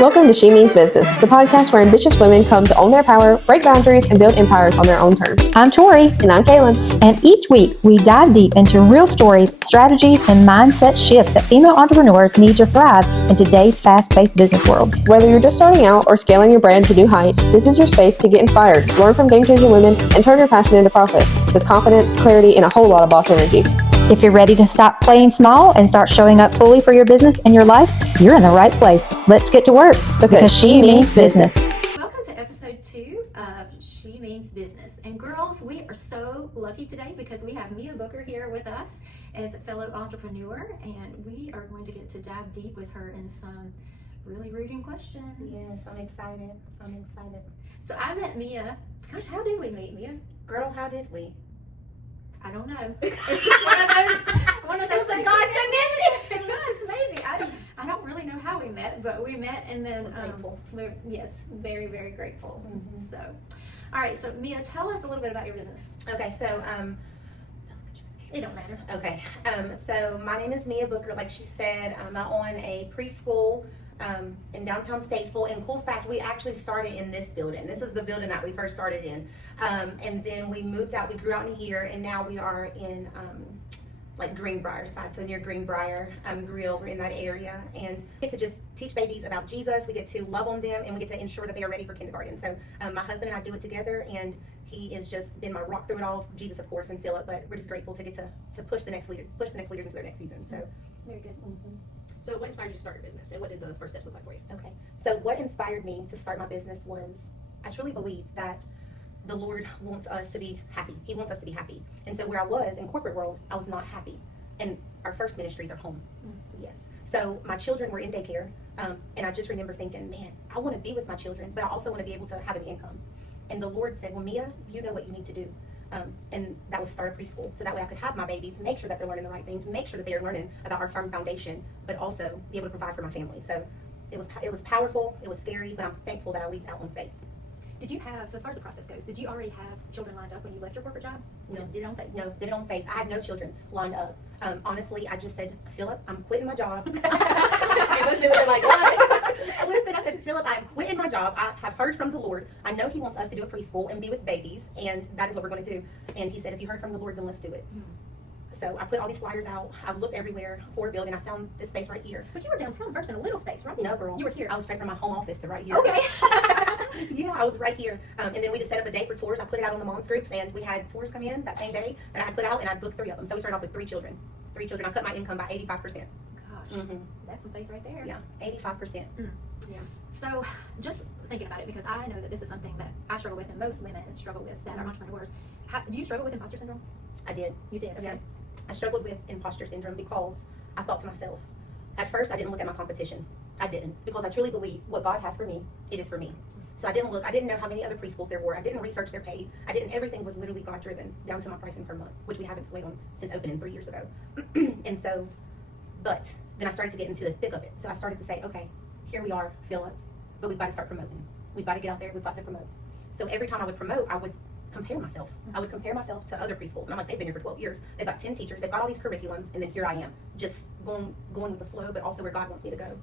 Welcome to She Means Business, the podcast where ambitious women come to own their power, break boundaries, and build empires on their own terms. I'm Tori. And I'm Kaylin. And each week, we dive deep into real stories, strategies, and mindset shifts that female entrepreneurs need to thrive in today's fast-paced business world. Whether you're just starting out or scaling your brand to new heights, this is your space to get inspired, learn from game-changing women, and turn your passion into profit with confidence, clarity, and a whole lot of boss energy. If you're ready to stop playing small and start showing up fully for your business and your life, you're in the right place. Let's get to work because she means business. Welcome to episode 2 of She Means Business. And girls, we are so lucky today because we have Mia Booker here with us as a fellow entrepreneur, and we are going to get to dive deep with her in some really rooting questions. Yes, I'm excited. So I met Mia. Gosh, how did we meet, Mia? Girl, how did we? I don't know. It's just one of those things. God connection. It was, maybe. I don't really know how we met, but we met, and then Grateful. Yes, very, very grateful. Mm-hmm. So, all right. So Mia, tell us a little bit about your business. Okay, so It don't matter. Okay, so my name is Mia Booker. Like she said, I own a preschool in downtown Statesville. And cool fact, we actually started in this building. This is the building that we first started in. And then we moved out, we grew out in here, and now we are in like Greenbrier side, so near Greenbrier Grill, we're in that area. And we get to just teach babies about Jesus, we get to love on them, and we get to ensure that they are ready for kindergarten. So my husband and I do it together, and he has just been my rock through it all, Jesus of course, and Philip, but we're just grateful to get to push the next leaders into their next season. So Very good. mm-hmm. So what inspired you to start your business, and what did the first steps look like for you? Okay, so what inspired me to start my business was I truly believe that the Lord wants us to be happy. He wants us to be happy. And so where I was in corporate world, I was not happy. And our first ministries are home. Yes. So my children were in daycare, and I just remember thinking, man, I want to be with my children, but I also want to be able to have an income. And the Lord said, well, Mia, you know what you need to do. And that was start a preschool. So that way I could have my babies, make sure that they're learning the right things, make sure that they are learning about our firm foundation, but also be able to provide for my family. So it was powerful, it was scary, but I'm thankful that I leaped out on faith. Did you have, so as far as the process goes, did you already have children lined up when you left your corporate job? No. Just did it on faith? No, did it on faith. I had no children lined up. Honestly, I just said, Philip, I'm quitting my job. Most people are like, what? Listen, I said, Philip, I'm quitting my job. I have heard from the Lord. I know He wants us to do a preschool and be with babies, and that is what we're going to do. And He said, if you heard from the Lord, then let's do it. So I put all these flyers out. I looked everywhere for a building. I found this space right here. But you were downtown first in a little space, right? No, girl. You were here. I was straight from my home office to right here. Okay. Yeah, I was right here. And then we just set up a day for tours. I put it out on the moms groups, and we had tours come in that same day that I had put out, and I booked 3 of them. So we started off with 3 children. 3 children. I cut my income by 85%. Gosh, Mm-hmm. that's some faith right there. Yeah, 85%. Yeah. So just thinking about it, because I know that this is something that I struggle with, and most women struggle with that are entrepreneurs. Do you struggle with imposter syndrome? I did. You did, okay. Yeah. I struggled with imposter syndrome because I thought to myself, at first I didn't look at my competition. I didn't, because I truly believe what God has for me, it is for me. So I didn't look, I didn't know how many other preschools there were. I didn't research their pay. Everything was literally God driven down to my pricing per month, which we haven't swayed on since opening 3 years ago. And so, but then I started to get into the thick of it. So I started to say, okay, here we are, Philip, but we've got to start promoting. We've got to get out there, we've got to promote. So every time I would promote, I would compare myself. I would compare myself to other preschools. And I'm like, they've been here for 12 years. They've got 10 teachers. They've got all these curriculums. And then here I am, just going with the flow, but also where God wants me to go.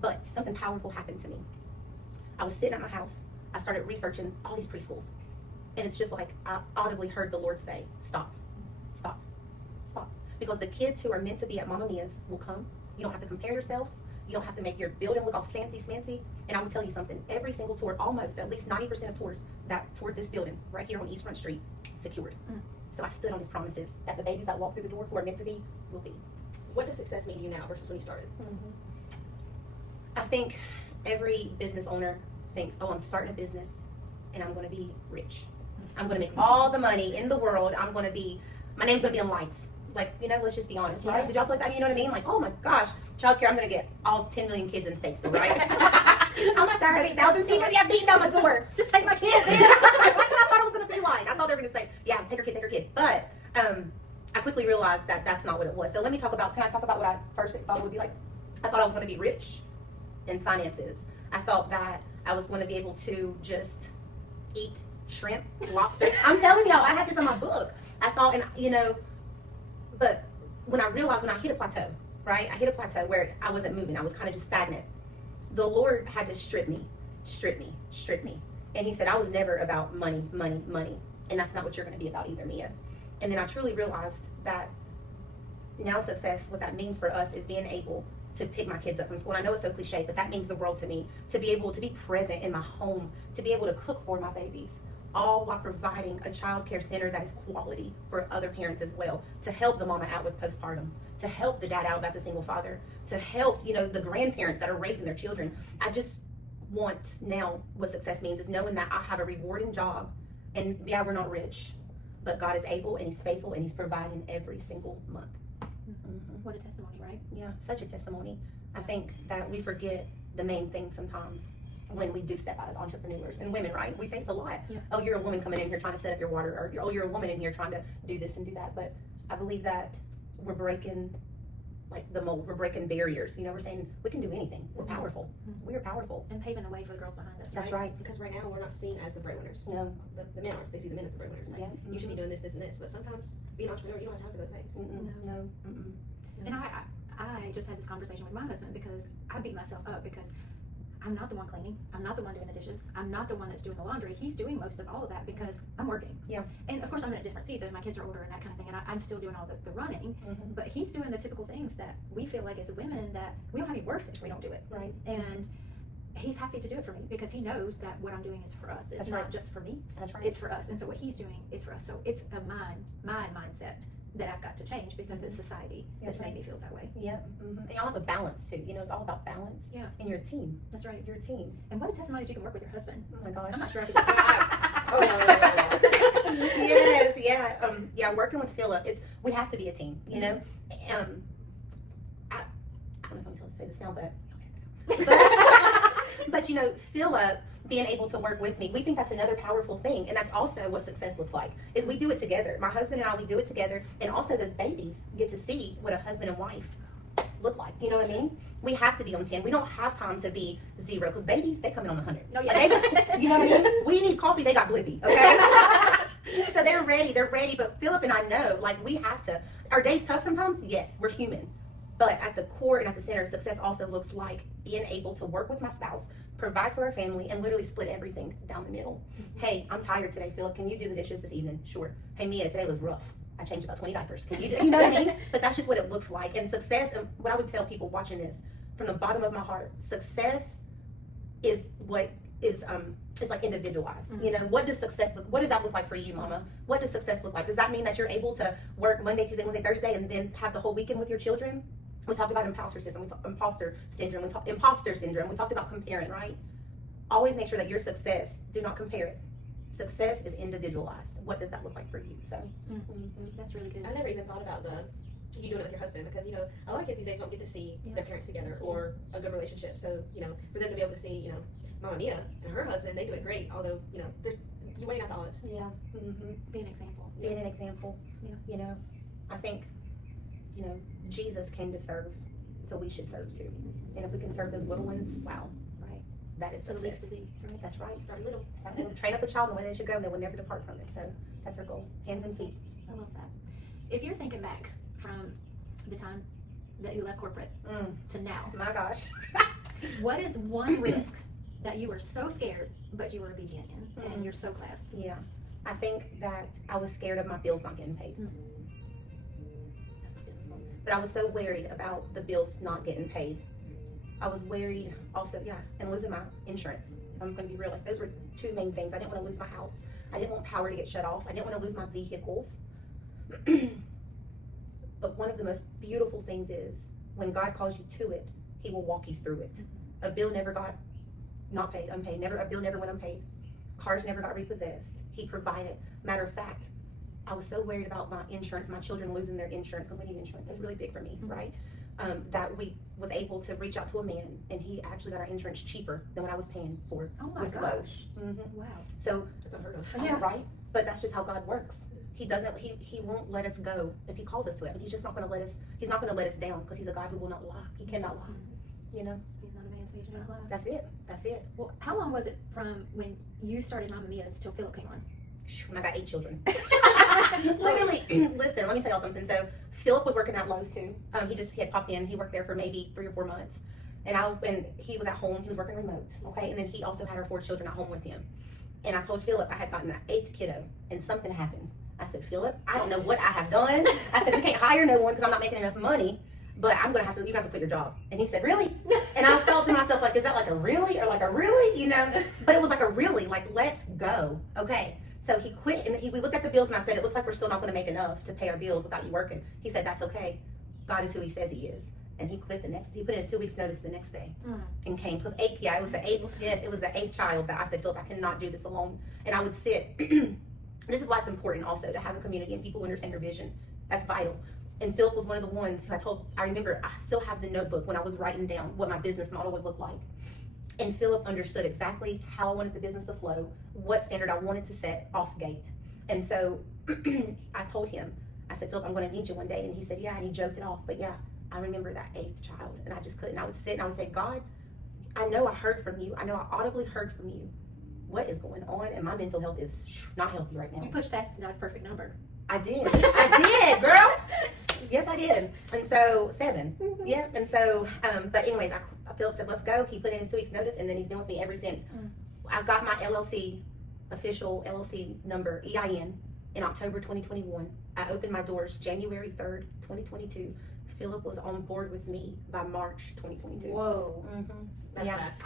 But something powerful happened to me. I was sitting at my house. I started researching all these preschools. And it's just like I audibly heard the Lord say, stop, stop, stop. Because the kids who are meant to be at Mama Mia's will come. You don't have to compare yourself. You don't have to make your building look all fancy smancy. And I will tell you something, every single tour, almost at least 90% of tours that toured this building right here on East Front Street, secured. So I stood on His promises that the babies that walk through the door who are meant to be, will be. What does success mean to you now versus when you started? I think every business owner thinks, oh, I'm starting a business and I'm going to be rich. I'm going to make all the money in the world. My name's going to be on lights. Like, let's just be honest, right? Did y'all feel like that? You know what I mean? Like, oh my gosh, childcare, I'm going to get all 10 million kids in Statesville, right? I'm not tired of 8,000 teachers beating down my door. Just take my kids. That's what I thought it was going to be like. I thought they were going to say, yeah, take her kid. But I quickly realized that that's not what it was. So can I talk about what I first thought it would be like? I thought I was going to be rich in finances. I thought that I was going to be able to just eat shrimp, lobster. I'm telling y'all, I had this on my book. I thought, but when I hit a plateau, right? I hit a plateau where I wasn't moving. I was kind of just stagnant. the Lord had to strip me. And he said, I was never about money. And that's not what you're going to be about either, Mia. And then I truly realized that now success, what that means for us is being able to pick my kids up from school. And I know it's so cliche, but that means the world to me. To be able to be present in my home, to be able to cook for my babies, all while providing a child care center that is quality for other parents as well, to help the mama out with postpartum, to help the dad out as a single father, to help, the grandparents that are raising their children. I just want now what success means is knowing that I have a rewarding job, and yeah, we're not rich, but God is able and he's faithful and he's providing every single month. What a testimony, right? Yeah, such a testimony. I think that we forget the main thing sometimes when we do step out as entrepreneurs and women, right? We face a lot. Yeah. Oh, you're a woman coming in here trying to set up your water, or oh, you're a woman in here trying to do this and do that. But I believe that we're breaking the mold. We're breaking barriers. We're saying we can do anything. We're powerful. We are powerful. And paving the way for the girls behind us. That's right. Because right now we're not seen as the breadwinners. No. The men aren't. They see the men as the breadwinners. Like, Yeah. you should be doing this, this, and this. But sometimes being an entrepreneur, you don't have time for those things. No. And I just had this conversation with my husband because I beat myself up because I'm not the one cleaning. I'm not the one doing the dishes. I'm not the one that's doing the laundry. He's doing most of all of that because I'm working. Yeah. And of course I'm in a different season. My kids are older and that kind of thing. And I'm still doing all the running. But he's doing the typical things that we feel like as women that we don't have any worth if we don't do it. Right. And he's happy to do it for me because he knows that what I'm doing is for us. It's That's not right. just for me. That's right. It's for us. And so what he's doing is for us. So it's my mindset that I've got to change because it's society that's made me feel that way. Yeah. And y'all have a balance too. It's all about balance. Yeah. And your team. That's right. Your team. And what a testimony that you can work with your husband. Oh my gosh. I'm not sure I could do that. Oh, no. Yes, yeah. Working with Philip, we have to be a team, I don't know if I'm supposed to say this now, but Philip being able to work with me, we think that's another powerful thing, and that's also what success looks like, is we do it together. My husband and I, we do it together, and also those babies get to see what a husband and wife look like, you know what I mean? We have to be on 10. We don't have time to be 0, because babies, they come in on 100. No, yeah. You know what I mean? We need coffee, they got Blippi, okay? So they're ready, but Philip and I know, we have to. Our day's tough sometimes, yes, we're human. But at the core and at the center, success also looks like being able to work with my spouse, provide for our family, and literally split everything down the middle. Hey, I'm tired today, Philip. Can you do the dishes this evening? Sure. Hey, Mia, today was rough. I changed about 20 diapers. Can you do, you know what I mean? But that's just what it looks like. And success, and what I would tell people watching this, from the bottom of my heart, success is what is it's individualized. What does success look? What does that look like for you, Mama? What does success look like? Does that mean that you're able to work Monday, Tuesday, Wednesday, Thursday, and then have the whole weekend with your children? We talked about imposter syndrome. We talked imposter syndrome. We talked about comparing, right? Always make sure that your success, do not compare it. Success is individualized. What does that look like for you? So That's really good. I never even thought about you doing it with your husband, because a lot of kids these days don't get to see their parents together or a good relationship. So for them to be able to see Mama Mia and her husband, they do it great. Although there's you weighing out the odds. yeah, Be an example. being an example. Yeah. I think Jesus came to serve, so we should serve too. And if we can serve those little ones, wow, Right. that is For the success. least of these, right? That's right. Start little. Start little. Train up a child in the way they should go, and they will never depart from it. So that's our goal. Hands and feet. I love that. If you're thinking back from the time that you left corporate to now, My gosh. what is one risk that you were so scared but you were obedient in, and you're so glad? Yeah. I think that I was scared of my bills not getting paid. That's my business one. But I was so worried about the bills not getting paid. I was worried also, and losing my insurance. I'm going to be real. Those were two main things. I didn't want to lose my house. I didn't want power to get shut off. I didn't want to lose my vehicles. But one of the most beautiful things is when God calls you to it, He will walk you through it. A bill never got not paid, unpaid. A bill never went unpaid. Cars never got repossessed. He provided. Matter of fact, I was so worried about my insurance, my children losing their insurance, because we need insurance. That's really big for me, right? That we was able to reach out to a man, and he actually got our insurance cheaper than what I was paying for Oh my with gosh. Lowe's. Wow. So That's unheard of. Yeah. right? But that's just how God works. He doesn't. He won't let us go if He calls us to it. And He's just not going to let us. He's not going to let us down, because He's a God who will not lie. He cannot lie. He's not a man, so he should not lie. That's it. That's it. Well, how long was it from when you started Mama Mia's till Philip came on? And I got 8 children. Literally. Listen, let me tell y'all something. So Philip was working at Lowe's too. He had popped in. He worked there for maybe 3 or 4 months. And he was at home, he was working remote, okay? And then he also had our 4 children at home with him. And I told Philip I had gotten the 8th kiddo, and something happened. I said, Philip, I don't know what I have done. I said, we can't hire no one because I'm not making enough money, but you're gonna have to quit your job. And he said, really? And I thought to myself, like, is that like a really, or like a really, you know? But it was like a really, like, let's go, okay? So he quit, and we looked at the bills, and I said, it looks like we're still not gonna make enough to pay our bills without you working. He said, that's okay. God is who he says he is. And he quit he put in his 2 weeks notice the next day and came. Because it was the 8th, yes, it was the 8th child that I said, Philip, I cannot do this alone. And I would sit, this is why it's important also to have a community and people who understand your vision. That's vital. And Philip was one of the ones who I remember I still have the notebook when I was writing down what my business model would look like. And Philip understood exactly how I wanted the business to flow, what standard I wanted to set off gate. And so I told him, I said, Philip, I'm going to need you one day. And he said, yeah, and he joked it off. But yeah, I remember that 8th child, and I just couldn't. I would sit and I would say, God, I know I heard from you. I know I audibly heard from you. What is going on? And my mental health is not healthy right now. You pushed past God's perfect number. I did. I did, girl. Yes, I did. And so 7. Yeah. And so, but anyways, Philip said, let's go. He put in his 2 weeks notice, and then he's been with me ever since. I got my official LLC number, EIN, in October 2021. I opened my doors January 3rd, 2022. Philip was on board with me by March 2022. Whoa. That's Yeah. fast.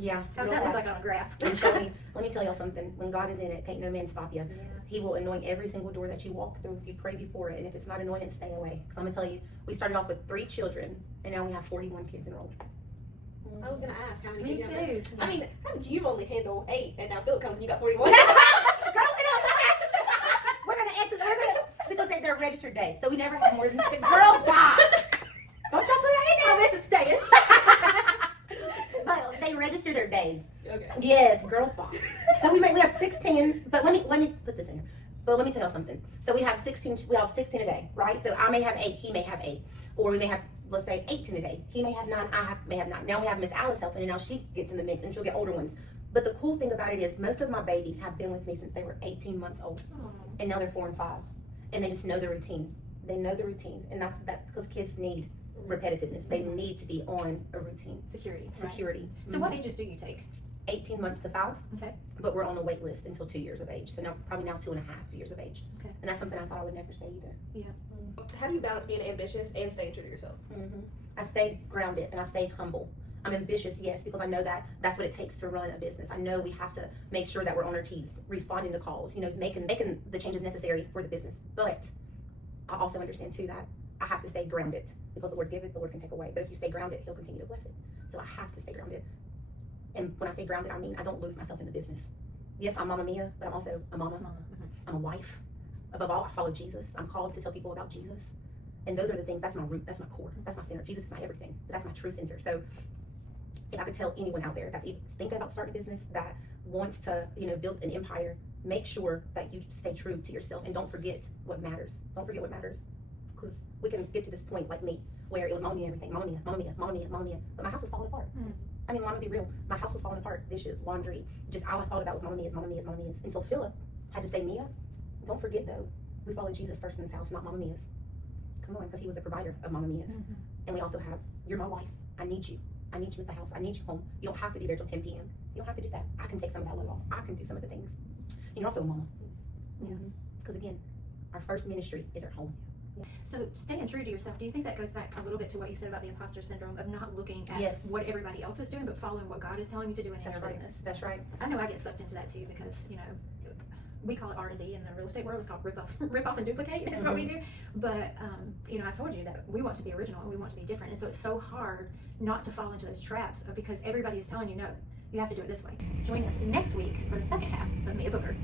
Yeah. How's that look like on a graph? Let me tell y'all something. When God is in it, can't no man stop you. Yeah. He will anoint every single door that you walk through if you pray before it. And if it's not anointed, stay away. Because I'm going to tell you, we started off with 3 children, and now we have 41 kids enrolled. I was gonna ask how many Me kids you have. too. I mean, how did you only handle 8, and now Philip comes and you got 41? We're going to exit. Because they're registered days. So we never have more than 6. Girl, God. Don't y'all put that in there. This is staying. But they register their days. Okay. Yes, girl boss. So we have 16, but let me put this in here. But let me tell you something. So we have 16 a day, right? So I may have 8, he may have 8. Or we may have, let's say, 18 a day. He may have 9, may have 9. Now we have Miss Alice helping, and now she gets in the mix, and she'll get older ones. But the cool thing about it is most of my babies have been with me since they were 18 months old. And now they're 4 and 5. And they just know the routine. They know the routine. And that's because kids need repetitiveness. They need to be on a routine. Security. Security. So what ages do you take? 18 months to 5. Okay. But we're on a wait list until 2 years of age. So now probably 2.5 years of age. Okay. And that's something I thought I would never say either. How do you balance being ambitious and staying true to yourself? I stay grounded and I stay humble. I'm ambitious, yes, because I know that that's what it takes to run a business. I know we have to make sure that we're on our T's, responding to calls, making the changes necessary for the business. But I also understand too that I have to stay grounded, because the Lord giveth, the Lord can take away. But if you stay grounded, He'll continue to bless it. So I have to stay grounded. And when I say grounded, I mean I don't lose myself in the business. Yes, I'm Mama Mia, but I'm also a mama. I'm a wife. Above all, I follow Jesus. I'm called to tell people about Jesus. And those are the things, that's my root, that's my core, that's my center. Jesus is my everything, but that's my true center. So if I could tell anyone out there that's even thinking about starting a business, that wants to, build an empire, make sure that you stay true to yourself and don't forget what matters. Don't forget what matters. Because we can get to this point like me, where it was Mama Mia everything, Mama Mia, Mama Mia, Mama Mia, Mama Mia, but my house was falling apart. I mean, I'm gonna be real. My house was falling apart. Dishes, laundry, just all I thought about was Mama Mia's, Mama Mia's, Mama Mia's. Until Philip had to say, Mia, don't forget though, we follow Jesus first in this house, not Mama Mia's. Come on, because he was the provider of Mama Mia's. And we also have, you're my wife. I need you. I need you at the house. I need you home. You don't have to be there till 10 p.m. You don't have to do that. I can take some of that load off. I can do some of the things. And you're also a mama. Because again, our first ministry is our home. So staying true to yourself, do you think that goes back a little bit to what you said about the imposter syndrome of not looking at what everybody else is doing, but following what God is telling you to do in your business? That's right. I know I get sucked into that too, because we call it R&D in the real estate world. It's called rip off and duplicate. That's what we do. But I told you that we want to be original and we want to be different, and so it's so hard not to fall into those traps because everybody is telling you no, you have to do it this way. Join us next week for the second half of Mia Booker.